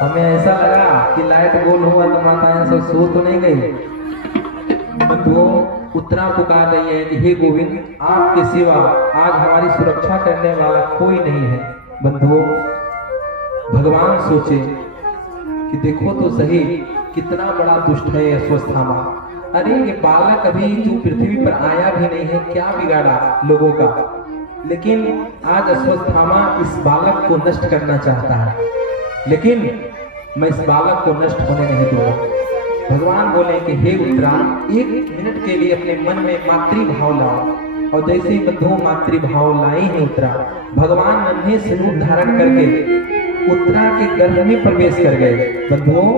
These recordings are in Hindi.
हमें ऐसा लगा कि लाइट गोल हुआ तो माताएं सब सो तो नहीं गई। बंधुओं, उत्तरा पुकार रही है कि हे गोविंद, आपके सिवा आज हमारी सुरक्षा करने वाला कोई नहीं है। बंधुओं, भगवान सोचे कि देखो तो सही कितना बड़ा दुष्ट है यह अश्वत्थामा। अरे ये बालक अभी जो पृथ्वी पर आया भी नहीं है, क्या बिगाड़ा लोगों का, लेकिन आज अश्वत्थामा इस बालक को नष्ट करना चाहता है, लेकिन मैं इस बालक को नष्ट होने नहीं दूंगा। भगवान बोले कि हे उत्तरा, एक मिनट के लिए अपने मन में मातृभाव लाओ। और जैसे ही बंधुओं मातृभाव लाई है उत्तरा, भगवान नन्हे से रूप धारण करके उत्तरा के गर्भ में प्रवेश कर गए। बंधुओं,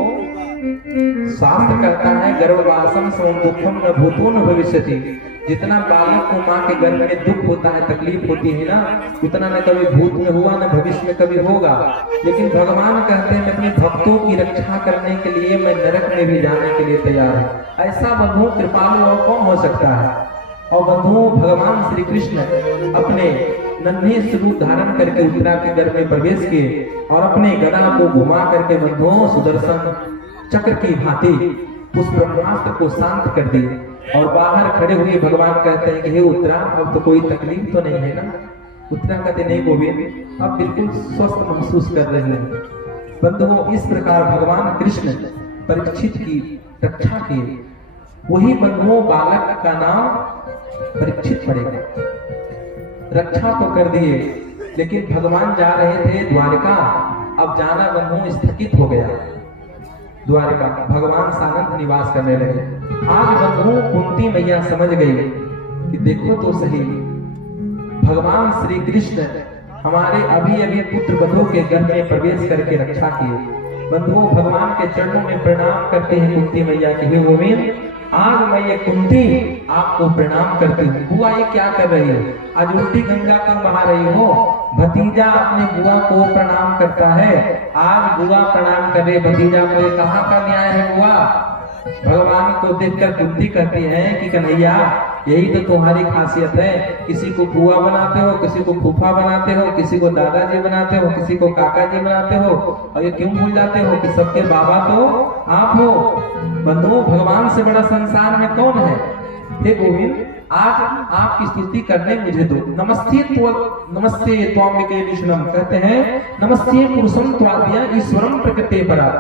शास्त्र कहता है गर्भवासम समम दुखम न भूतो न भविष्यति। जितना बालक को माँ के गर्भ में दुख होता है, तकलीफ होती है ना, उतना न कभी भूत में हुआ न भविष्य में कभी होगा। लेकिन भगवान कहते हैं अपने भक्तों की रक्षा करने के लिए मैं नरक में भी जाने के लिए तैयार हूँ। ऐसा बंधुओं कृपालु और कौन हो सकता है। और बंधुओं, भगवान श्री कृष्ण अपने नन्हे स्वरूप धारण करके उत्तरा के गर्भ में प्रवेश किए और अपने गदा को घुमा करके बंधुओं सुदर्शन चक्र की भांति उस ब्रह्मास्त्र को शांत कर दिए। और बाहर खड़े हुए भगवान कहते हैं कि हे उत्तरा, अब तो कोई तकलीफ तो नहीं है ना। उत्तरा कहते नहीं गोविंद, अब बिल्कुल स्वस्थ महसूस कर रहे हैं। बंधुओं, इस प्रकार भगवान कृष्ण परीक्षित की रक्षा किए। वही बंधुओं बालक का नाम परीक्षित पड़ेगा। रक्षा तो कर दिए, लेकिन भगवान जा रहे थे द्वारिका। अब जाना बंधुओं स्थगित हो गया। द्वारिका भगवान सानंद निवास करने लगे। आज बंधुओं कुंती मैया समझ गई कि देखो तो सही, भगवान श्री कृष्ण हमारे अभी अभी पुत्र बधों के गर्भ में प्रवेश करके रक्षा किए। बंधुओं, भगवान के चरणों में प्रणाम करते हैं कुंती मैया की, हे गोविंद, आज मैं ये कुंती आपको प्रणाम करती हूँ। बुआ ये क्या कर रही हो? आज उल्टी गंगा कब बहा रही हो? भतीजा अपने बुआ को प्रणाम करता है, आज बुआ प्रणाम कर रहे भतीजा को, ये कहाँ का न्याय है बुआ? भगवान को देखकर कुंती कहती है कि कन्हैया, यही तो तुम्हारी खासियत है, किसी को बुआ बनाते हो, किसी को फूफा बनाते हो, किसी को दादाजी बनाते हो, किसी को काका जी बनाते हो, और ये क्यों भूल जाते हो कि सबके बाबा तो आप हो। बंधुओं, भगवान से बड़ा संसार में कौन है? हे गोविंद, आज आपकी स्तुति करने मुझे दो। नमस्ते त्वाम्बिके विष्णुम, कहते हैं नमस्ते पुरुषम त्वाद्या ईश्वरम प्रकृते परा।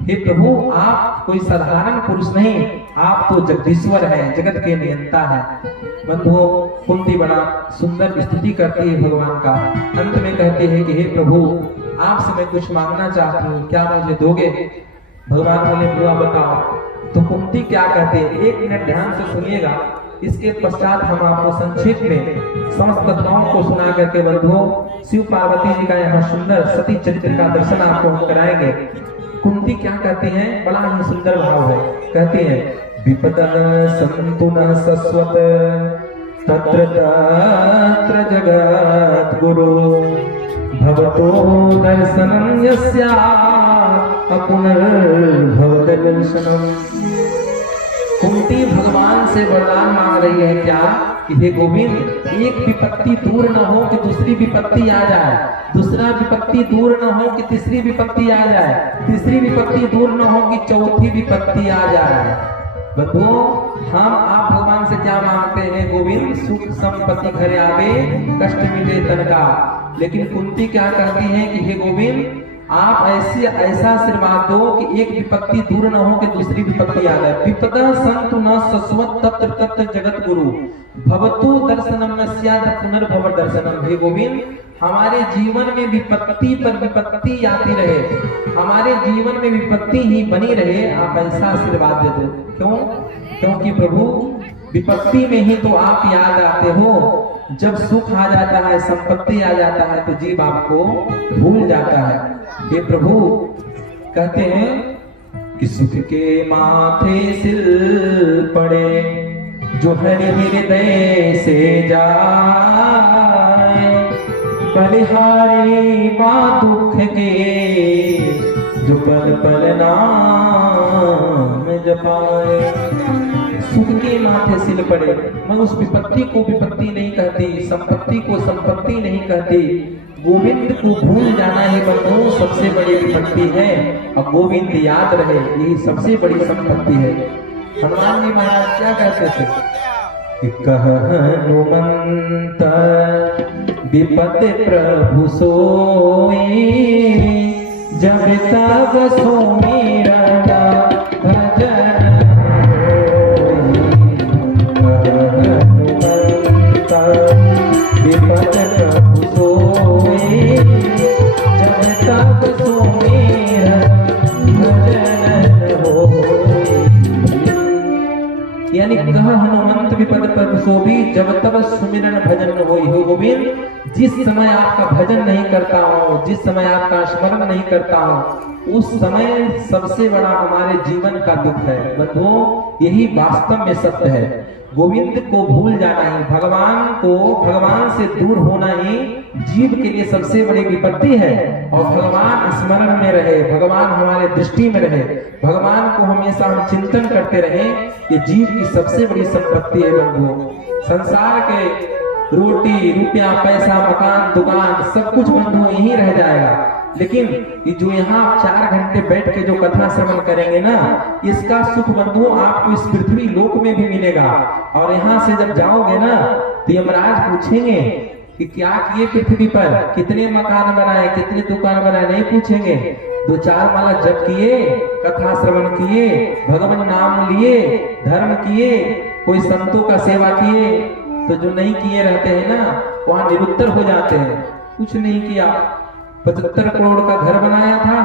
हे प्रभु, आप कोई साधारण पुरुष नहीं, आप तो जगदीश्वर हैं, जगत के नियंता हैं। बंधुओं, कुंती बड़ा सुंदर स्तुति करती है भगवान का। अंत में कहती है कि हे प्रभु, आपसे मैं कुछ मांगना चाहती हूँ, क्या मुझे दोगे? भगवान बोले बुआ बताओ। तो कुंती क्या कहते हैं, एक मिनट ध्यान से सुनिएगा। इसके पश्चात हम आपको संक्षेप में समस्त कथाओं को सुना करके बंधुओं शिव पार्वती जी का यहाँ सुंदर सती चरित्र का दर्शन आपको हम कराएंगे। कुंती क्या कहती हैं, बड़ा ही सुंदर भाव है। कहती हैं विपदः सन्तु न शश्वत तत्र तत्र जगद्गुरु भवतो दर्शनं यस्याः पुनर्भवदर्शनम्। कुंती भगवान से वरदान मांग रही है क्या कि हे गोविंद, एक विपत्ति दूर न हो कि दूसरी विपत्ति आ जाए, दूसरा विपत्ति दूर न हो कि तीसरी विपत्ति आ जाए, तीसरी विपत्ति दूर न हो कि चौथी विपत्ति आ जाए। बंधुओं, हम आप भगवान से क्या मांगते हैं? गोविंद, सुख संपत्ति घर आवे, कष्ट मिटे तन का। लेकिन कुंती क्या कहती है कि हे गोविंद, आप ऐसा आशीर्वाद दो कि एक विपत्ति दूर न हो कि दूसरी विपत्ति आ जाए। विपदा संतु न शश्वत तत्र तत्र जगत गुरु भवतु दर्शनम न स्यात् पुनर्भव दर्शनम। हे गोविंद, हमारे जीवन में विपत्ति पर विपत्ति आती रहे, हमारे जीवन में विपत्ति ही बनी रहे, आप ऐसा आशीर्वाद दे दो। क्यों? क्योंकि प्रभु, विपत्ति में ही तो आप याद आते हो। जब सुख आ जाता है, संपत्ति आ जाता है, तो जीव आपको भूल जाता है। ये प्रभु कहते हैं कि सुख के माथे सिल पड़े जो हर हृदय से जाए, बलिहारी माँ दुख के जो पल पल नाम जपाए। सुख के माथे सिल पड़े, मैं उस विपत्ति को विपत्ति नहीं कहती, संपत्ति को संपत्ति नहीं कहती। गोविंद को भूल जाना ही बंधु सबसे बड़ी विपत्ति है, और गोविंद याद रहे यही सबसे बड़ी संपत्ति है। हनुमान जी महाराज क्या कहते थे कि कह हनुमंत विपत प्रभु सोई, जब तब सुमिरन भजन विपत प्रभु सोई, जब तब सुमिरन भजन होई। यानी कह हनुमंत विपद प्रभु सोई, जब तब सुमिरन भजन होई। हो गोविंद, जिस समय आपका भजन नहीं करता हूँ, जिस समय आपका स्मरण नहीं करता हूँ, उस समय सबसे बड़ा हमारे जीवन का दुख है। बंधुओं, यही वास्तव में सत्य है। गोविंद को भूल जाना ही, भगवान से दूर होना ही जीव के लिए सबसे बड़ी विपत्ति है। और भगवान स्मरण में रहे, भगवान हमारे दृष्टि में रहे, भगवान को हमेशा हम चिंतन करते रहे, ये जीव की सबसे बड़ी संपत्ति है। बंधुओं, संसार के रोटी रुपया पैसा मकान दुकान सब कुछ बंधु यहीं रह जाएगा, लेकिन ये जो यहाँ 4 घंटे बैठ के जो कथा श्रवण करेंगे ना, इसका सुख बंधु आपको इस पृथ्वी लोक में भी मिलेगा। और यहाँ से जब जाओगे ना, तो यमराज पूछेंगे कि क्या किए पृथ्वी पर, कितने मकान बनाए, कितने दुकान बनाए, नहीं पूछेंगे। 2-4 माला जप किए, कथा श्रवण किए, भगवान नाम लिए, धर्म किए, कोई संतों का सेवा किए। तो जो नहीं किए रहते हैं ना, वहां निरुत्तर हो जाते हैं। कुछ नहीं किया, 75 करोड़ का घर बनाया था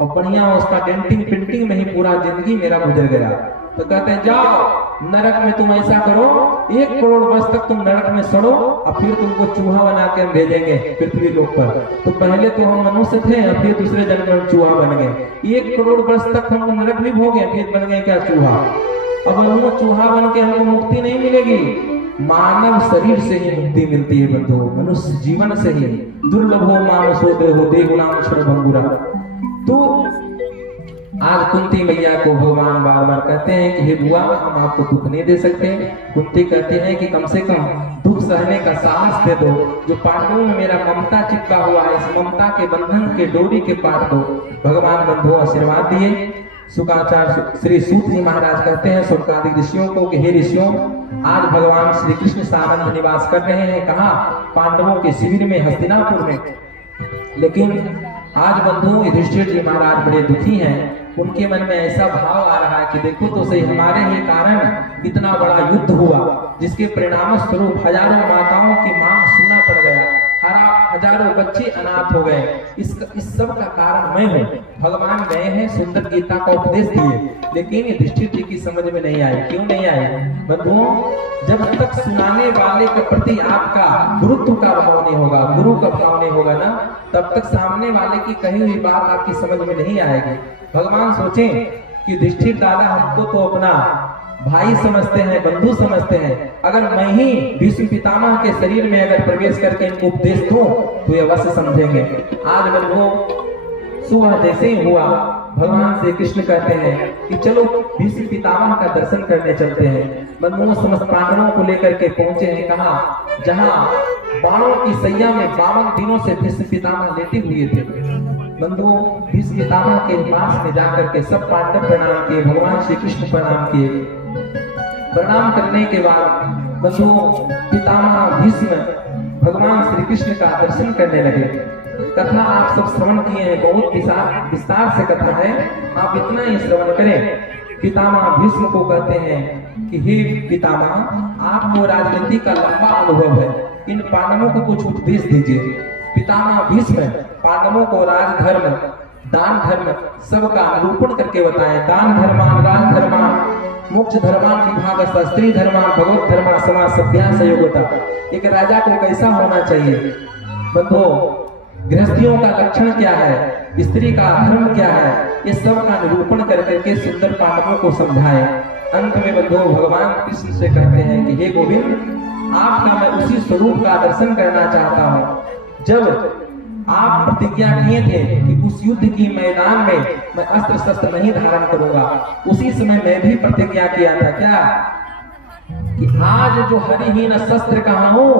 और बढ़िया उसका डेंटिंग पेंटिंग में ही पूरा जिंदगी मेरा गुजर गया। तो कहते हैं जाओ नरक में तुम ऐसा करो, 1 करोड़ वर्ष तक तुम नरक में सड़ो और फिर तुमको चूहा बना के हम भेजेंगे पृथ्वी लोक पर। तो पहले तो हम मनुष्य थे और फिर दूसरे जन्म में चूहा बन गए। 1 करोड़ वर्ष तक हम नरक भी भोगे, फिर बन गए क्या चूहा। अब हम चूहा बन के हमको मुक्ति नहीं मिलेगी, मानव शरीर से ही मुक्ति मिलती है बंधु, मनुष्य जीवन से ही। दुर्लभो मानसो देहो देहुनाम क्षणभंगुरा। तो आज कुंती मैया को भगवान बार बार कहते हैं कि हे बुआ, हम आपको दुख नहीं दे सकते। कुंती कहते हैं कि कम से कम दुख सहने का साहस दे दो। जो पांडवों में मेरा ममता चिपका हुआ है, इस ममता के बंधन के डोरी के पाट दो। भगवान बंधु आशीर्वाद दिए। शुकाचार्य श्री सूत जी महाराज कहते हैं शुकादि ऋषियों को कि हे ऋषियों, आज भगवान श्री कृष्ण सानंद निवास कर रहे हैं। कहा? पांडवों के शिविर में, हस्तिनापुर में। लेकिन आज बंधु युधिष्ठिर जी महाराज बड़े दुखी हैं। उनके मन में ऐसा भाव आ रहा है कि देखो तो सही, हमारे ही कारण इतना बड़ा युद्ध हुआ, जिसके परिणाम स्वरूप हजारों माताओं की मांग सुनना पड़ गया, हजारों बच्चे अनाथ हो गए। इस सब का कारण मैं हूँ। भगवान गए हैं, सुंदर गीता का उपदेश दिए, लेकिन युधिष्ठिर जी की समझ में नहीं आए। क्यों नहीं आए बंधुओं? जब तक सुनाने वाले के प्रति आपका गुरुत्व का भाव नहीं होगा, गुरु का भाव नहीं होगा ना, तब तक सामने वाले की कही हुई बात आपकी समझ में नहीं आएगी। भगवान सोचें कि युधिष्ठिर दादा हमको तो अपना भाई समझते हैं, बंधु समझते हैं। अगर मैं ही भीष्म पितामह के शरीर में अगर प्रवेश करके इनको उपदेश दूं तो ये अवश्य समझेंगे। आज बंधुओं, सुबह जैसे ही हुआ, भगवान श्री कृष्ण कहते हैं कि चलो भीष्म पितामह का दर्शन करने चलते हैं। बंधुओं, समस्त पांडवों को लेकर के पहुंचे हैं कहा, जहां बाणों की सैया में 52 दिनों से भीष्म पितामह लेटे हुए थे। बंधुओं, भीष्म पितामह के पास में जाकर के सब पांडव प्रणाम किए, भगवान श्री कृष्ण प्रणाम किए। प्रणाम करने के बाद बंधुओं, पितामह भीष्म भगवान श्री कृष्ण का दर्शन करने लगे। कथा आप सब श्रवण किए हैं, बहुत विस्तार से कथा है, आप इतना ही श्रवण करें। पितामह भीष्म को कहते हैं कि हे पितामह, आपको राजनीति का लंबा अनुभव है, इन पांडवों को कुछ उपदेश दीजिए। पितामह भीष्म पांडवों को राजधर्म, दान धर्म सबका निरूपण करके बताएं। दान धर्मान, राज धर्मान, मोक्ष धर्मान, विभाग स्त्री धर्मान, भगवत धर्मा, समाज सभ्या सहयोगता। एक राजा को कैसा होना चाहिए बंधुओं, गृहस्थियों का लक्षण क्या है, स्त्री का धर्म क्या है, ये सब का निरूपण करके सुंदर पांडवों को समझाए। अंत में बंधुओं, भगवान कृष्ण से कहते हैं कि हे गोविंद, आपका मैं उसी स्वरूप का दर्शन करना चाहता हूँ जब आप प्रतिज्ञा किए थे कि उस युद्ध की मैदान में मैं अस्त्र शस्त्र नहीं धारण करूंगा। उसी समय मैं भी प्रतिज्ञा किया था क्या कि आज जो हरिहीन शस्त्र कहा हूं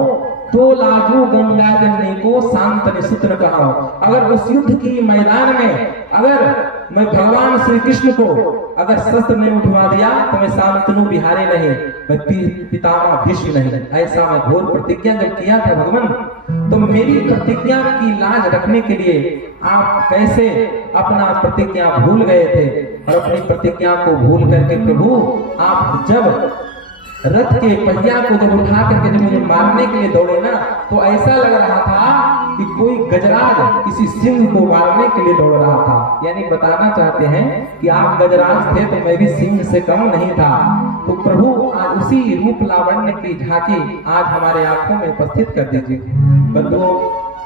तो लाजू गंगा जन्ने को शांत निसूत्र कहा। अगर उस युद्ध की मैदान में अगर मैं भगवान श्री कृष्ण को अगर शस्त्र नहीं उठवा दिया तो मैं शांतनु बिहारी नहीं, मैं पितामह भीष्म नहीं। ऐसा मैं घोर प्रतिज्ञा जब किया था भगवान, तो मेरी प्रतिज्ञा की लाज रखने के लिए आप कैसे अपना प्रतिज्ञा भूल गए थे। और अपनी प्रतिज्ञा को भूल करके प्रभु आप जब रथ के पहिया को जब उठा करके जब मुझे मारने के लिए दौड़े ना, तो ऐसा लग रहा था कि कोई गजराज किसी सिंह को मारने के लिए दौड़ रहा था। यानी बताना चाहते हैं कि आप गजराज थे तो मैं भी सिंह से कम नहीं था। तो प्रभु आज उसी रूप लावण्य की झांकी आज हमारे आंखों में उपस्थित कर दीजिए। बंधुओं,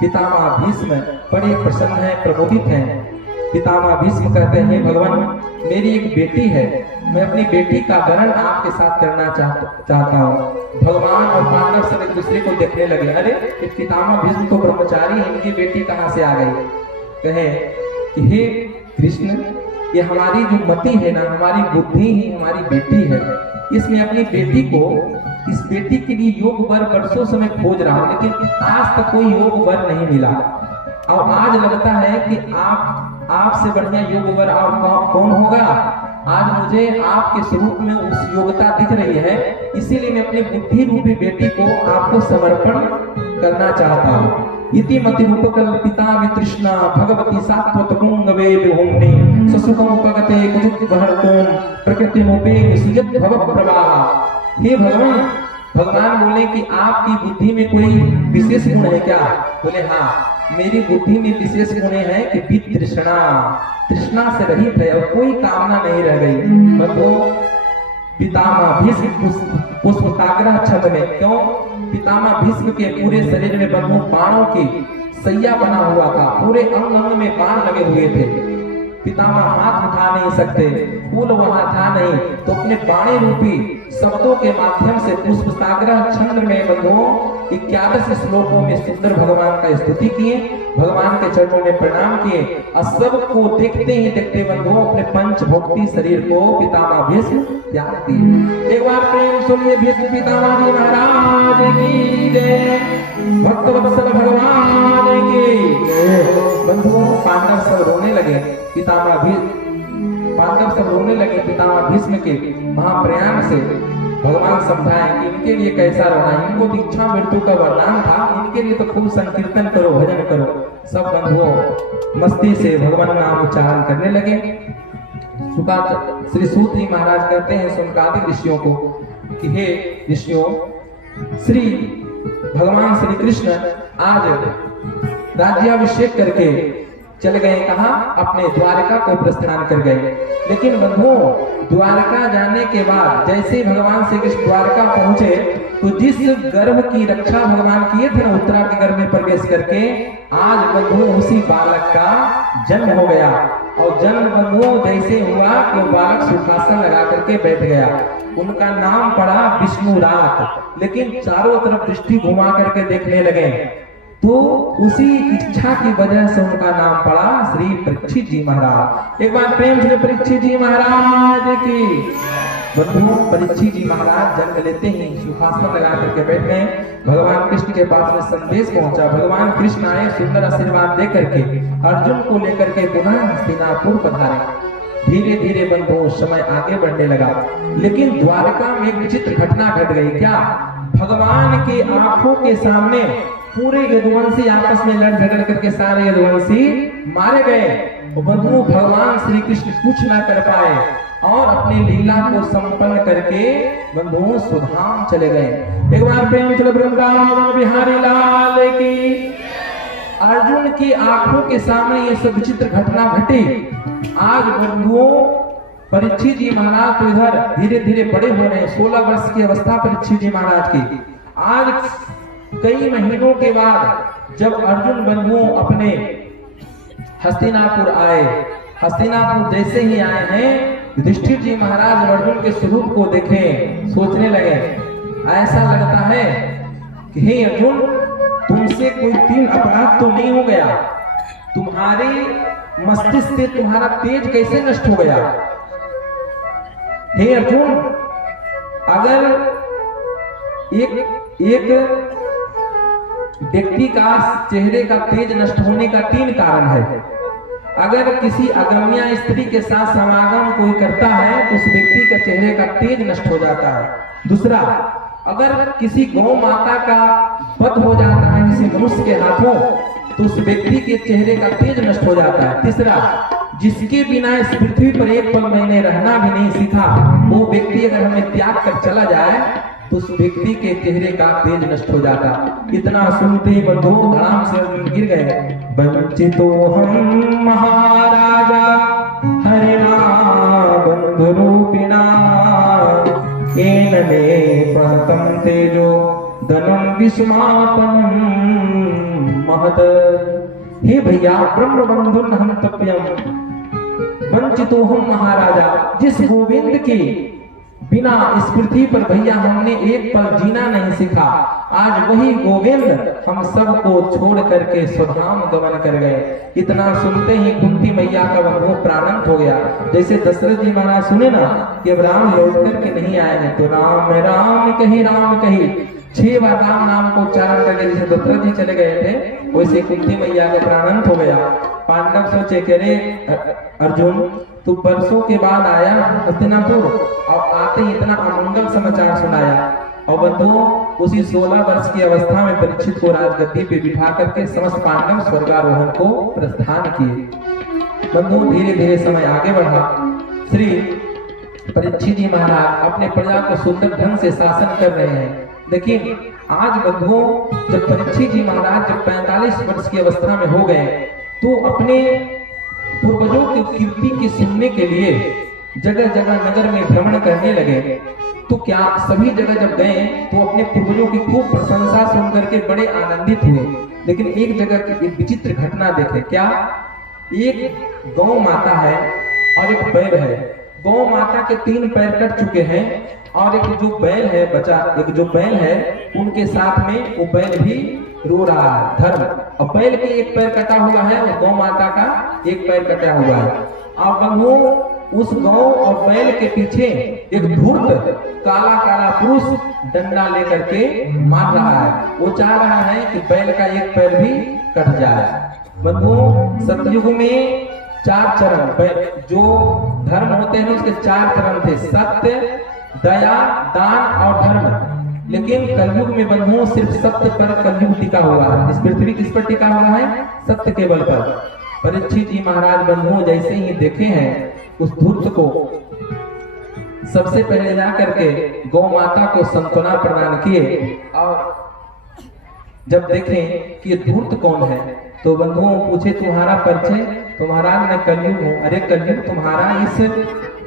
पितामह भीष्म बड़े प्रसन्न हैं, प्रमोदित हैं। पितामह भीष्म कहते हैं, भगवान मेरी एक बेटी है, मैं अपनी बेटी का वर्ण आपके साथ करना चाहता हूँ। भगवान और पांडव सब एक दूसरे को देखने लगे, अरे पितामह भीष्म तो ब्रह्मचारी है, इनकी बेटी कहाँ से आ गई। कहे कि हे कृष्ण, ये हमारी जो मति है ना, हमारी बुद्धि ही हमारी बेटी है। इसमें अपनी बेटी को, इस बेटी के लिए योग वर वर्षों से मैं खोज रहा हूँ, लेकिन आज तक कोई योग वर नहीं मिला। और आज लगता है कि आपसे बढ़िया योग वर और कौन होगा। आज मुझे आपके स्वरूप में उस योग्यता दिख रही है, इसीलिए मैं अपनी बुद्धि रूपी बेटी को आपको समर्पण करना चाहता हूँ। इति मति रूपकल्पिता वितृष्णा भगवती सात्वत वेद होमनी ससुखम उपगते कुचित बहर्तोम प्रकृति मोपे सुयत भव प्रवाह। हे भगवान, भगवान बोले कि आपकी बुद्धि में कोई विशेष गुण है क्या। बोले हाँ, मेरी बुद्धि में विशेष गुण है कि वितृष्णा, तृष्णा से रहित है और कोई कामना नहीं रह गई। मतलब पितामह भीष्म पुष्पताग्रह छंद में, क्यों पितामह भीष्म के पूरे शरीर में बंधु बाणों की सैया बना हुआ था, पूरे अंग अंग में बाण लगे हुए थे। पितामह हाथ उठा नहीं सकते, फूल वहां था नहीं, तो अपने बाणे रूपी शब्दों के माध्यम से पुष्पताग्रह छंद में बंधुओं 21 श्लोकों में सुंदर भगवान का स्तुति किए, भगवान के चरणों में प्रणाम किए। और सबको देखते ही देखते बंधुओं अपने पंचभौतिक शरीर को पितामह भीष्म त्याग दिए। एक बार प्रेम सुनिए भीष्म पितामह जी महाराज की जय, भक्त वत्सल भगवान की जय। बंधुओं, पांडव सब रोने लगे, पांडव सब रोने लगे पितामह भीष्म के महाप्रयाण से। भगवान समझाएं कि इनके लिए कैसा रोना, इनको तो इच्छा मृत्यु का वरदान था, इनके लिए तो खूब संकीर्तन करो, भजन करो। सब बंधुओं मस्ती से भगवान नाम उच्चारण करने लगे। श्री सूत जी महाराज कहते हैं सुनकादि ऋषियों को कि हे ऋषियों, श्री भगवान श्री कृष्ण आज राज्याभिषेक करके चल गए कहाँ, अपने द्वारका को प्रस्थान कर गए। लेकिन बंधुओं, द्वारका जाने के बाद जैसे भगवान श्री कृष्ण द्वारका पहुंचे तो जिस गर्भ की रक्षा भगवान किए थे ना उत्तरा के गर्भ में प्रवेश करके, आज बंधुओं उसी बालक का जन्म हो गया। और जन्म बंधुओं जैसे हुआ कि वो बालक सुखासन लगा करके बैठ गया। उनका नाम पड़ा विष्णुरात। लेकिन चारों तरफ दृष्टि घुमा करके देखने लगे तो उसी इच्छा की वजह से उनका नाम पड़ा श्री परीक्षित जी महाराज। एक बार प्रेम से परीक्षित जी महाराज की। बंधुओं, परीक्षित जी महाराज जन्म लेते ही सुखासन लगा करके बैठे। भगवान कृष्ण के पास में संदेश पहुंचा। भगवान कृष्ण आए, सुंदर आशीर्वाद दे करके अर्जुन को लेकर के पुनः हस्तिनापुर पधारे। धीरे धीरे बंधुओं समय आगे बढ़ने लगा। लेकिन द्वारका में एक विचित्र घटना घट गई। क्या? भगवान के आंखों के सामने पूरे यदुवंशी आपस में लड़ झगड़ करके सारे यदुवंशी मारे गए। बंधुओं, भगवान श्री कृष्ण कुछ ना कर पाए और अपनी लीला को संपन्न करके बंधुओं सुधाम चले गए। एक बार प्रेम चलो वृंदावन बिहारी लाल की। अर्जुन की आंखों के सामने ये सब विचित्र घटना घटी। आज बंधुओं, परीक्षित जी महाराज तो इधर धीरे धीरे बड़े हो रहे हैं। 16 वर्ष की अवस्था परीक्षित जी महाराज की। आज कई महीनों के बाद जब अर्जुन बंधुओं अपने हस्तिनापुर आए, हस्तिनापुर जैसे ही आए हैं, युधिष्ठिर जी महाराज अर्जुन के स्वरूप को देखे, सोचने लगे, ऐसा लगता है कि हे अर्जुन, तुमसे कोई 3 अपराध तो नहीं हो गया? तुम्हारी मस्तिष्क से तुम्हारा तेज कैसे नष्ट हो गया? हे अर्जुन, अगर एक व्यक्ति का चेहरे का तेज नष्ट होने का 3 कारण है। अगर किसी अगम्या स्त्री के साथ समागम कोई करता है तो उस व्यक्ति का चेहरे का तेज नष्ट हो जाता है। दूसरा, अगर किसी गौ माता का वध हो जाता है किसी मनुष्य के हाथों तो उस व्यक्ति के चेहरे का तेज नष्ट हो जाता है। तीसरा, जिसके बिना इस पृथ्वी पर एक पल मैंने रहना भी नहीं सीखा, वो व्यक्ति अगर हमें त्याग कर चला जाए तो उस व्यक्ति के चेहरे का तेज नष्ट हो जाता। इतना सुनते ही बंधुओं धड़ाम से गिर गए। वंचितो हम महाराजा हरिणा बंधु रूपिणा एन मे पतम तेजो धनम विस्मापनम महत। हे भैया, ब्रह्म बंधुन हंतव्यम वंचितो हम महाराजा। जिस गोविंद के बिना इस पृथ्वी पर भैया हमने एक पल जीना नहीं सीखा, आज वही गोविंद हम सबको छोड़ करके स्वधाम गमन कर गए। इतना सुनते ही कुंती मैया का वो प्राणंत हो गया। जैसे दशरथ जी महाराज सुने ना कि अब राम लौट करके नहीं आए हैं तो राम राम कही 6 बार राम नाम को उच्चारण करके जैसे दशरथ जी चले गए थे, वैसे कुंती मैया का प्राणंत हो गया। पांडव सोचे कह रहे, अर्जुन तू वर्षों के बाद आया हस्तिनापुर और आते ही इतना अमंगल समाचार सुनाया। और बंधुओं, उसी 16 वर्ष की अवस्था में परीक्षित को राजगद्दी पे बिठा करके समस्त पांडव स्वर्गारोहण को प्रस्थान किए। बंधुओं, धीरे धीरे समय आगे बढ़ा। श्री परीक्षित जी महाराज अपने प्रजा को सुंदर ढंग से शासन कर रहे हैं। लेकिन आज बंधुओं, जब परीक्षित जी महाराज जब 45 वर्ष की अवस्था में हो गए तो अपने पूर्वजों की कीर्ति की सुनने के लिए जगह जगह नगर में भ्रमण करने लगे। तो क्या सभी जगह जब गए तो अपने पूर्वजों की खूब प्रशंसा सुन करके बड़े आनंदित हुए। लेकिन एक जगह की एक विचित्र घटना देखे। क्या? एक गौ माता है और एक बैल है। गौ माता के 3 पैर कट चुके हैं और एक जो बैल है बचा, एक जो बैल है उनके साथ में वो बैल भी रो रहा है धर्म। और बैल के एक पैर कटा हुआ है और गौ माता का एक पैर कटा हुआ है। अब बंधुओं, उस गौ और बैल के पीछे एक धूर्त काला काला पुरुष डंडा लेकर के मार रहा है। वो चाह रहा है कि बैल का एक पैर भी कट जाए। बंधुओं, सतयुग में 4 चरण जो धर्म होते हैं उसके 4 चरण थे, सत्य, दया, दान और धर्म। लेकिन कलयुग में बंधुओं सिर्फ सत्य पर कलयुग टिका हुआ है। इस पृथ्वी किस पर टिका हुआ है? सत्य के बल पर। परीक्षित जी महाराज बंधुओं जैसे ही देखे हैं उस धूर्त को, सबसे पहले जाकर के गौ माता को सांत्वना प्रदान किए और जब देखें कि ये धूर्त कौन है तो बंधुओं पूछे तुम्हारा परिचय, तो महाराज मैं कलयुग हूँ। अरे कलयुग तुम्हारा, इस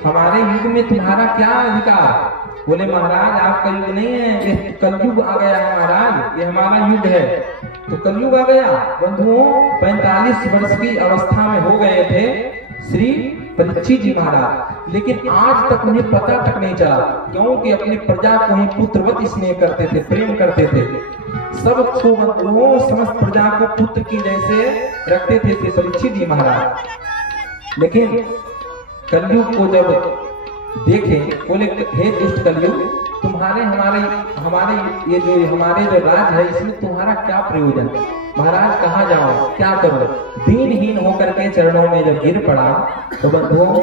हमारे युग में तुम्हारा क्या अधिकार? बोले महाराज आपका युग नहीं है, ये कलयुग आ गया है महाराज, ये हमारा युग है। तो कलयुग आ गया। बंधुओं 45 वर्ष की अवस्था में हो गए थे श्री परीक्षित जी महाराज, लेकिन आज तक उन्हें पता तक नहीं चला, क्योंकि अपनी प्रजा को ही पुत्रवत स्नेह करते थे, प्रेम करते थे। सब बंधुओं समस्त प्रजा को पुत्र की जैसे रखते थे श्री परीक्षित जी महाराज। लेकिन कलयुग को जब देखे, बोले हे दुष्ट कलयुग, तुम्हारे हमारे ये जो हमारे जो राज है इसमें तुम्हारा क्या प्रयोजन? महाराज कहाँ जाओ, क्या करो? दीनहीन होकर के चरणों में जब गिर पड़ा तो बंधुओं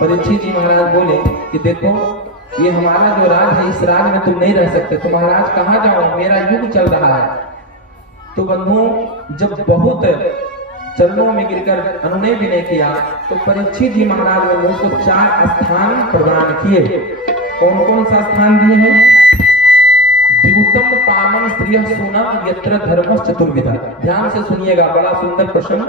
परीक्षित जी महाराज बोले कि देखो ये हमारा जो राज है, इस राज में तुम नहीं रह सकते, तो महाराज कहाँ जाओ, मेरा युग चल रहा है। तो बंधुओं जब बहुत चरणों में गिरकर अनुनय भी नहीं किया तो परीक्षित जी महाराज ने उसको 4 स्थान प्रदान किए। कौन कौन सा स्थान दिए हैं? द्युतम पामन स्त्रिय सुनम यत्र धर्म चतुर्विधा। ध्यान से सुनिएगा, बड़ा सुंदर प्रश्न।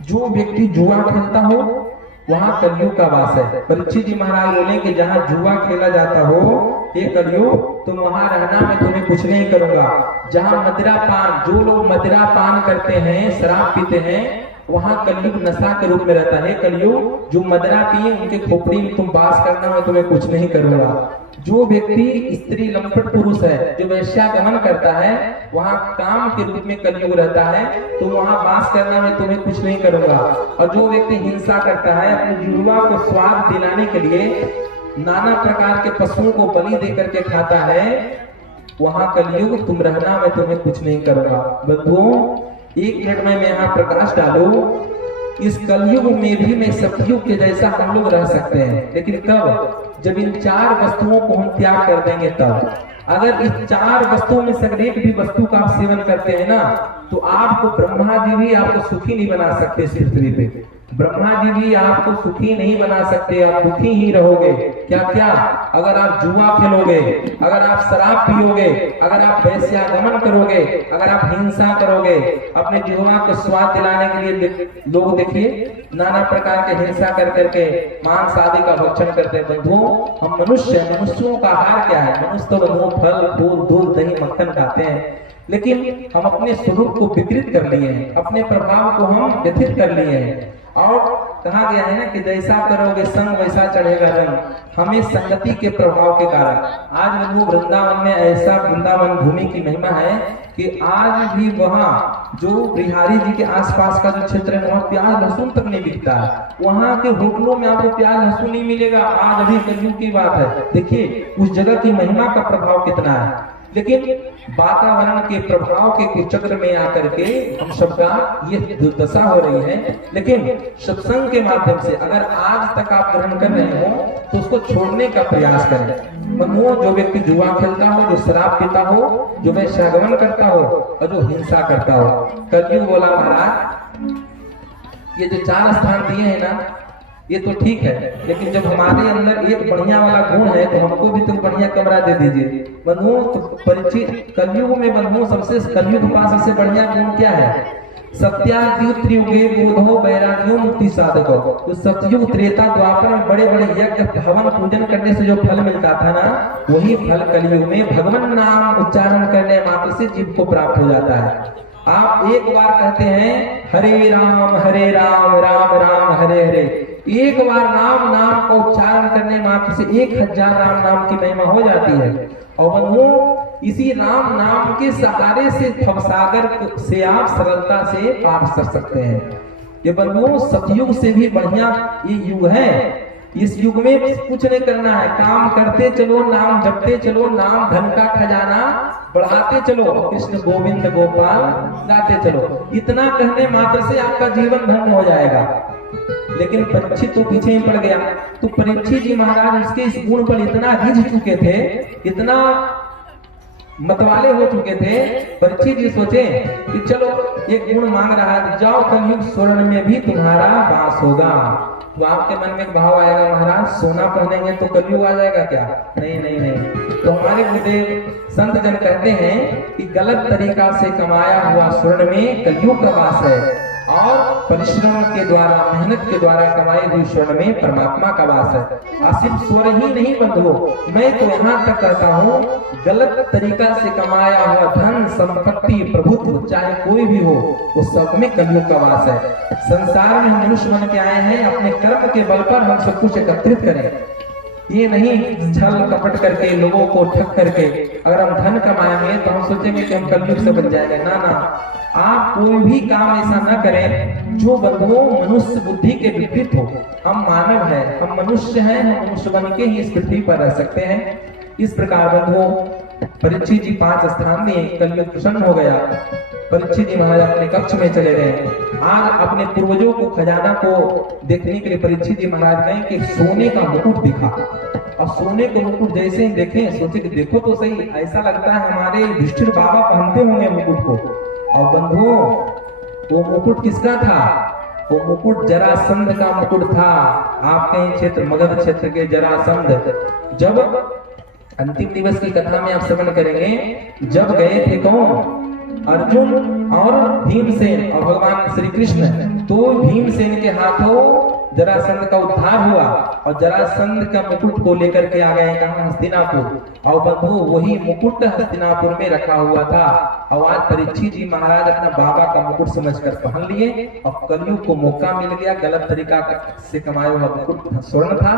जो व्यक्ति जुआ खेलता हो वहां कलयुग का वास है। परीक्षित जी महाराज बोले कि जहां जुआ खेला जाता हो ये कलयुग, तुम वहां रहना, मैं तुम्हें कुछ नहीं करूंगा। जहां मदिरा पान, जो लोग मदिरा पान करते हैं, शराब पीते हैं, वहां कलयुग नशा के रूप में रहता है। कलयुग जो मदिरा पिए उनके खोपड़ी में तुम वास करना, मैं तुम्हें कुछ नहीं करूंगा। जो व्यक्ति स्त्री लंपट पुरुष है, जो वैश्यागमन करता है, वहां काम के रूप में कलयुग रहता है, तो वहां वास करना, मैं तुम्हें कुछ नहीं करूंगा। और जो व्यक्ति हिंसा करता है, अपनी जुड़वा को स्वाद दिलाने के लिए नाना प्रकार के पशुओं को बलि देकर के खाता है, वहां कलयुग तुम रहना, मैं तुम्हें कुछ नहीं करूंगा। बंधुओं 1 मिनट में मैं यहाँ प्रकाश डालूं, इस कलयुग में भी मैं सतयुग के जैसा हम लोग रह सकते हैं, लेकिन कब? जब इन 4 वस्तुओं को हम त्याग कर देंगे तब। अगर इस 4 वस्तुओं में से एक भी वस्तु का आप सेवन करते हैं ना, तो आपको ब्रह्मा जी भी आपको सुखी नहीं बना सकते इस पृथ्वी पे। ब्रह्मा जी भी आपको सुखी नहीं बना सकते, आप दुखी ही रहोगे। क्या क्या? अगर आप जुआ खेलोगे, अगर आप शराब पियोगे, अगर आप वैश्यागमन करोगे, अगर आप हिंसा करोगे, अपने जीवा को स्वाद दिलाने के लिए लोग देखिए नाना प्रकार के हिंसा कर करके मांस आदि का भक्षण करते हैं। बंधुओं हम मनुष्य, मनुष्यों का आहार क्या है? मनुष्य तो बंधुओं फल, दूध, दही, मक्खन खाते हैं, लेकिन हम अपने स्वरूप को विकृत कर लिए हैं, अपने प्रभाव को हम व्यथित कर लिए हैं। और कहा गया है ना कि जैसा करोगे संग वैसा चढ़ेगा रंग। हमें संगति के प्रभाव के कारण आज वो वृंदावन में ऐसा वृंदावन भूमि की महिमा है कि आज भी वहाँ जो बिहारी जी के आसपास का जो क्षेत्र है वहाँ प्याज लहसुन तक नहीं बिकता है। वहाँ के होटलों में आपको प्याज लहसुन नहीं मिलेगा। आज अभी कलयुग की बात है, देखिए उस जगह की महिमा का प्रभाव कितना है। लेकिन वातावरण के प्रभाव के कुचक्र में आकर के हम सबका ये दुर्दशा हो रही है। लेकिन सत्संग के माध्यम से अगर आज तक आप ग्रहण कर रहे हो तो उसको छोड़ने का प्रयास करें। बंधुओं जो व्यक्ति जुआ खेलता हो, जो शराब पीता हो, जो वैश्यागमन करता हो और जो हिंसा करता हो, कलयुग बोला महाराज ये जो 4 स्थान दिए हैं ना ये तो ठीक है, लेकिन जब हमारे अंदर एक बढ़िया वाला गुण है तो हमको भी तो बढ़िया कमरा दे दीजिए। बंधुओं तो परिचित कलयुग में बंधुओं सबसे कलयुग के पास सबसे बढ़िया गुण क्या है? सत्यायुगे बोधो वैराग्यो मुक्ति साधको। तो सतयुग त्रेता द्वापर में बड़े बड़े यज्ञ हवन पूजन करने से जो फल मिलता था ना, वही फल कलयुग में भगवान नाम उच्चारण करने मात्र से जीव को प्राप्त हो जाता है। आप एक बार कहते हैं हरे राम राम राम हरे हरे, एक बार नाम का उच्चारण करने मात्र से 1000 राम नाम की महिमा हो जाती है। और बंधुओं इसी राम नाम के सहारे से भवसागर से आप सरलता से पार कर सकते हैं। ये बंधुओं सतयुग से भी बढ़िया ये युग है। इस युग में कुछ नहीं करना है, काम करते चलो, नाम जपते चलो, नाम धन का खजाना बढ़ाते चलो, कृष्ण गोविंद गोपाल गाते चलो। इतना कहने मात्र से आपका जीवन धन्य हो जाएगा। लेकिन परीक्षित तो पीछे ही पड़ गया। तो परीक्षित जी महाराज उसके इस गुण पर इतना रिझ चुके थे, इतना मतवाले हो चुके थे। परीक्षित जी सोचे कि चलो एक गुण मांग रहा है, जाओ कलयुग स्वर्ण में भी तुम्हारा वास होगा। तो आपके मन में एक भाव आएगा, महाराज सोना पहनेंगे तो कलयुग आ जाएगा क्या? नहीं नहीं नहीं। तो हमारे गुरुदेव संत जन कहते हैं कि गलत तरीका से कमाया हुआ स्वर्ण में कलयुग का वास है, और परिश्रम के द्वारा, मेहनत के द्वारा कमाई हुई स्वर्ण में परमात्मा का वास है। सिर्फ स्वर ही नहीं बंधुओं, मैं तो यहाँ तक कहता हूँ, गलत तरीका से कमाया हुआ धन, संपत्ति, प्रभुत्व, चाहे कोई भी हो, वो सब में कलयुग का वास है। संसार में हम मनुष्य बन के आए हैं, अपने कर्म के बल पर हम सब कुछ एकत्रित करें। ये नहीं छल कपट करके, लोगों को ठग करके अगर हम धन कमाएंगे तो हम सोचेंगे कि हम कलयुग से बच जाएंगे। ना ना, आप कोई भी काम ऐसा न करें जो बंधुओं मनुष्य बुद्धि के विपरीत हो। हम मानव हैं, हम मनुष्य हैं, हम मनुष्य बन के ही इस पृथ्वी पर रह सकते हैं। इस प्रकार बंधुओं परीक्षित जी 5 स्थान में कलयुग प्रसन्न हो गया। परीक्षित जी महाराज अपने कक्ष में चले गए। आज अपने पूर्वजों को, खजाना को देखने के लिए परीक्षित जी महाराज गए कि सोने का मुकुट दिखा। और सोने के मुकुट जैसे ही देखे, सोचे कि देखो तो सही, ऐसा लगता है हमारे युधिष्ठिर बाबा पहनते होंगे मुकुट को। और बंधुओं वो मुकुट किसका था? वो मुकुट जरासंध का मुकुट था। आपके क्षेत्र मगध क्षेत्र के जरासंध, जब अंतिम दिवस की कथा में आप श्रवण करेंगे, जब गए थे कौन? अर्जुन और भीमसेन और भगवान श्री कृष्ण, तो भीमसेन के हाथों जरासंध का उद्धार हुआ और जरासंध का मुकुट को लेकर के आ गए कहां? हस्तिनापुर। और बंधु वही मुकुट हस्तिनापुर में रखा हुआ था। और आज परीक्षित जी महाराज अपना बाबा का मुकुट समझकर पहन लिए और कलयुग को मौका मिल गया। गलत तरीका से कमाया हुआ मुकुट स्वर्ण था,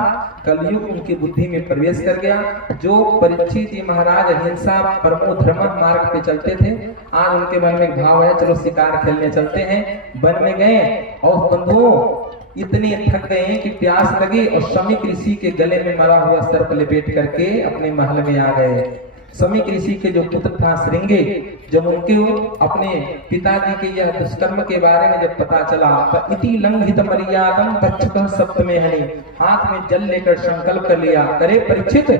कलयुग उनकी बुद्धि में प्रवेश कर गया। जो परीक्षित जी महाराज अहिंसा परमो धर्म मार्ग पे चलते थे, आज उनके मन में भाव है चलो शिकार खेलने चलते हैं। वन में गए और बंधुओं इतने थक गए कि प्यास लगी और शमीक ऋषि के गले में मरा हुआ सर्प लपेट करके अपने महल में आ गए। शमीक ऋषि के जो पुत्र था श्रृंगे, जब उनके अपने पिताजी के यह दुष्कर्म के बारे में जब पता चला, तो इति लंघित मर्यादम तक्षकः सप्तमेहनि, हाथ में जल लेकर संकल्प कर लिया, अरे परीक्षित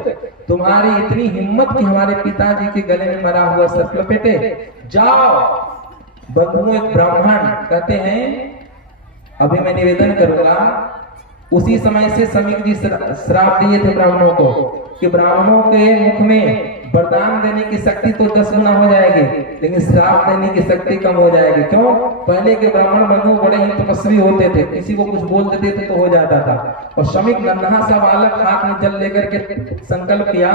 तुम्हारी इतनी हिम्मत कि हमारे पिताजी के गले में मरा हुआ सर्प लपेटे, जाओ। बंधुओं एक ब्राह्मण कहते हैं, अभी मैं निवेदन करूंगा, उसी समय से शमीक जी श्राप दिए थे ब्राह्मणों को कि ब्राह्मणों के मुख में वरदान देने की शक्ति तो 10 गुना हो जाएगी, लेकिन श्राप देने की शक्ति कम हो जाएगी। क्यों? पहले के ब्राह्मण बंधु बड़े ही तपस्वी होते थे, किसी को कुछ बोल देते थे तो हो जाता था। और शमीक नन्हा सा बालक हाथ में जल लेकर के संकल्प किया,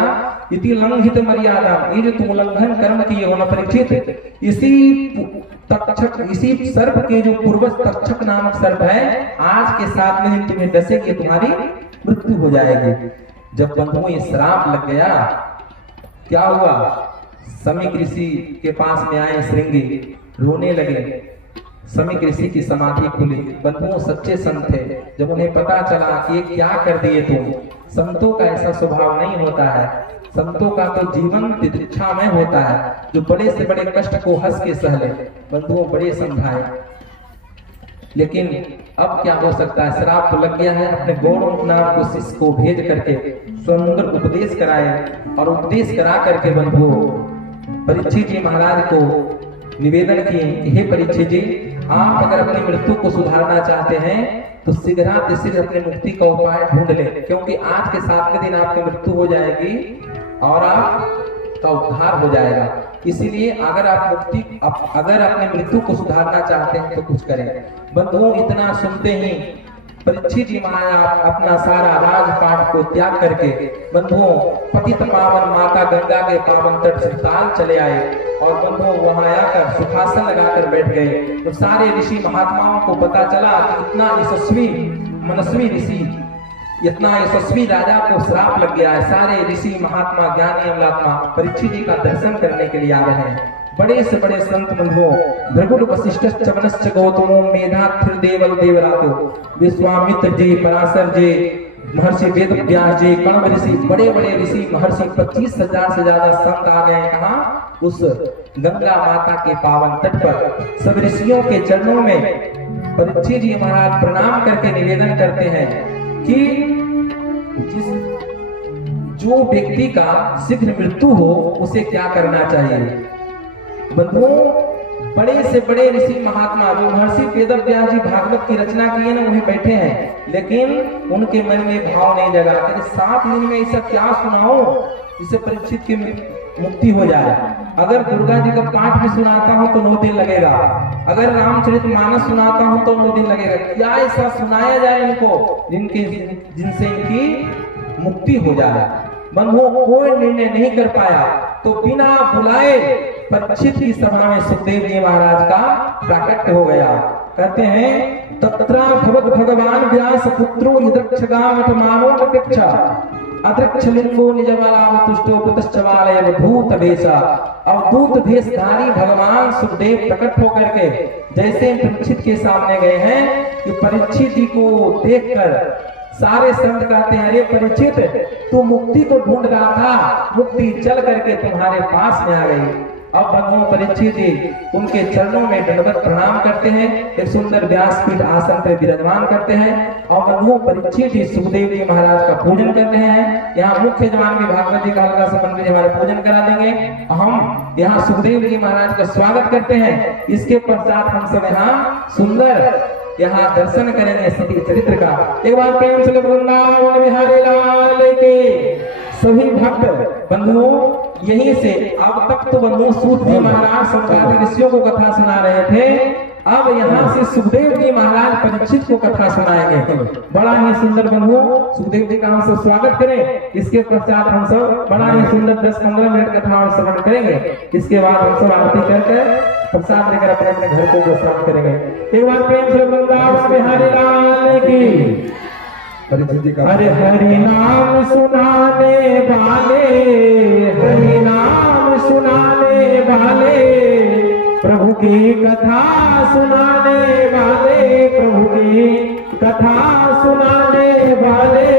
इति लंघित मर्यादा, ये जो तुम उल्लंघन कर्म किए हो ना परीक्षित, इसी तक्षक, इसी सर्प के जो पूर्वज तक्षक नामक सर्प है, आज के 7वें दिन तुम्हें डसेगी, तुम्हारी मृत्यु हो जाएगी। जब बंधुओं ये श्राप लग गया, क्या हुआ? शमीक ऋषि के पास में आए श्रृंगी, रोने लगे। शमीक ऋषि की समाधि खुली। बंधुओं सच्चे संत थे, जब उन्हें पता चला कि ये क्या कर दिए तुम। संतों का ऐसा स्वभाव नहीं होता है, संतों का तो जीवन तितिक्षामय होता है, जो बड़े से बड़े कष्ट को हंस के सह ले। बंधुओं बड़े समझाए, लेकिन अब क्या हो सकता है? श्राप तो लग गया है। अपने गौड़ नाम को शिष्य को भेज करके सुंदर उपदेश कराए, और उपदेश करा करके बंधुओं परीक्षित जी महाराज को निवेदन किए, हे परीक्षित जी, आप अगर अपनी मृत्यु को सुधारना चाहते हैं तो शीघ्र अपने मुक्ति का उपाय ढूंढ लें, क्योंकि आज के 7वें दिन आपकी मृत्यु हो जाएगी और आपका उद्धार हो जाएगा। इसीलिए अगर अपने मृत्यु को सुधारना चाहते हैं तो कुछ करें। बंधुओं इतना सुनते ही परीक्षित जी महाराज अपना सारा राजपाट को त्याग करके बंधुओं पतित पावन माता गंगा के पावन तट से ताल चले आए, और बंधुओं वहां आकर सुखासन लगाकर बैठ गए। तो सारे ऋषि महात्माओं को पता चला कि इतना यशस्वी मनस्वी ऋषि, इतना यशस्वी राजा को श्राप लग गया है। सारे ऋषि महात्मा ज्ञानी अमलात्मा परीक्षित जी का दर्शन करने के लिए आ रहे हैं। बड़े से बड़े संत बंधुओं, भृगुर वशिष्ठ वनश्च गौतमो मेधात्रि देवल देवरातो, विश्वामित्र जी, पराशर जी, महर्षि वेद व्यास जी, कण्व ऋषि, बड़े बड़े ऋषि महर्षि 25,000 से ज्यादा संत आ गए। कहाँ? उस गंगा माता के पावन तट पर। सब ऋषियों के चरणों में परीक्षित जी महाराज प्रणाम करके निवेदन करते हैं कि जो व्यक्ति का शीघ्र मृत्यु हो उसे क्या करना चाहिए। बंधुओं, बड़े से बड़े ऋषि महात्मा जो महर्षि वेदव्यास जी भागवत की रचना किए ना, वहीं बैठे हैं, लेकिन उनके मन में भाव नहीं जगा। कहते 7 दिन में ऐसा क्या सुनाओ जिससे परीक्षित की मुक्ति हो जाए। अगर दुर्गा जी का पाठ भी सुनाता हूँ तो 9 दिन लगेगा, अगर रामचरितमानस सुनाता हूँ तो 9 दिन लगेगा। क्या ऐसा सुनाया जाए इनको जिनसे इनकी मुक्ति हो जाए। बंधुओं, कोई निर्णय नहीं कर पाया तो बिना बुलाए परीक्षित की सभा में सुखदेव जी महाराज का प्राकट्य हो गया। कहते हैं तत्रा भगवत भगवान व्यास पुत्रो यदक्षगामठमानो नपेक्षा अद्रक्षलिंगो निजवालावतुष्टो प्रतश्चवालय भूत भेषा। अवधूत भेषधारी भगवान सुखदेव प्रकट होकर के जैसे परीक्षित के सामने गए हैं कि परीक्षित जी को देखकर सारे संत कहते हैं, अरे परीक्षित, तू मुक्ति को ढूंढ रहा था, मुक्ति चल करके तुम्हारे पास में आ गई। अब भगवान परीक्षित जी उनके चरणों में दंडवत प्रणाम करते हैं, एक सुंदर व्यासपीठ आसन पर विराजमान करते हैं और भगवान परीक्षित जी सुखदेव जी महाराज का पूजन कर रहे हैं। यहाँ मुख्य जवान भी भागवत जी का हल्का सा मंदिर हमारे पूजन करा देंगे। हम यहाँ सुखदेव जी महाराज का स्वागत करते हैं। इसके पश्चात हम सब यहाँ सुंदर यहाँ दर्शन करेंगे सती चरित्र का। एक बार प्रेम से वृंदावन बिहारी लाल के सभी भक्त बंधुओं, यहीं से अब तक तो बंधुओं सूत जी महाराज संकादिक ऋषियों को कथा सुना रहे थे, अब यहाँ से सुखदेव जी महाराज परीक्षित को कथा सुनाएंगे। बड़ा ही सुंदर बंधुओं, सुखदेव जी का हम सब स्वागत करें। इसके पश्चात हम सब बड़ा ही सुंदर 10-15 मिनट कथा और श्रवण करेंगे। इसके बाद हम सब आरती करके प्रसाद लेकर अपने अपने घर को प्रस्थान करेंगे। एक बार प्रेम से वृंदावन बिहारी लाल की। अरे हरि नाम सुनाने वाले, हरि नाम सुनाने वाले, प्रभु की कथा सुनाने वाले, प्रभु की कथा सुनाने वाले,